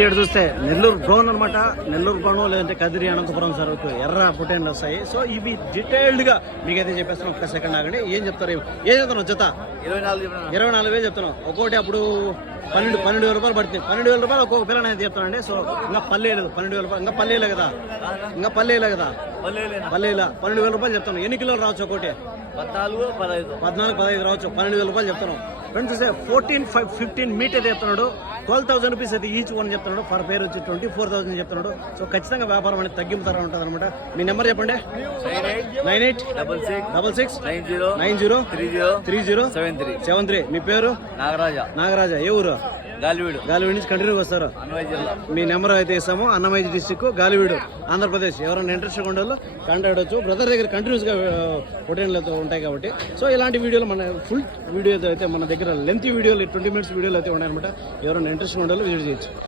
ఇక్కడ చూస్తే నెల్లూరు బ్రౌన్ అనమాట. నెల్లూరు బ్రౌన్ లేదంటే కదిరి అనంతపురం సరుకు ఎర్ర పొటేన్లు వస్తాయి. సో ఇవి డీటెయిల్డ్ గా మీకైతే చెప్పేస్తాను. ఒక్క సెకండ్ ఆగండి. ఏం చెప్తారు జత 24,000 చెప్తున్నాం. ఒక్కోటి అప్పుడు 12,000 రూపాయలు పడుతుంది. 12,000 రూపాయలు ఒక్కొక్క పిల్లని అయితే చెప్తానండి. సో ఇంకా పల్లెలేదు 12,000 రూపాయలు, ఇంకా పల్లెలే కదా, ఇంకా పల్లెలే కదా, పల్లెలా 12,000 రూపాయలు చెప్తాను. ఎన్ని కిలోలు రావచ్చు ఒక్కోటి? 14-15 రావచ్చు. 12,000 రూపాయలు చెప్తాను. ఫ్రెండ్స్ చూస్తే 14-15 మీట్ అయితే చెప్తున్నాడు. 12,000 రూపీస్ అయితే ఈచ్ వన్ చెప్తున్నాడు. పర్ పేరు వచ్చి 24,000 చెప్తున్నాడు. సో ఖచ్చితంగా వ్యాపారం అనేది తగ్గింపు ధర ఉంటుంది అనమాట. మీ నెంబర్ చెప్పండి. 9866903073. మీ పేరు? నాగరాజా. ఏ ఊరు? గాలివీడు నుంచి కంటిన్యూగా వస్తారు. మీ నెంబర్ అయితే ఇస్తాము. అన్నమయ్య డిస్టిక్, గాలివీడు, ఆంధ్రప్రదేశ్. ఎవరైనా ఇంట్రెస్ట్ ఉండదు కాంటాక్ట్ అవ్వచ్చు. బ్రదర్ దగ్గర కంటిన్యూస్గా పొటేన్లతో ఉంటాయి కాబట్టి. సో ఇలాంటి వీడియోలు మన ఫుల్ వీడియోతో అయితే మన దగ్గర లెంత్ వీడియోలు 20 మినిట్స్ వీడియోలు అయితే ఉన్నాయన్నమాట. ఎవరైనా ఇంట్రెస్ట్ ఉండదు విజిట్ చేయొచ్చు.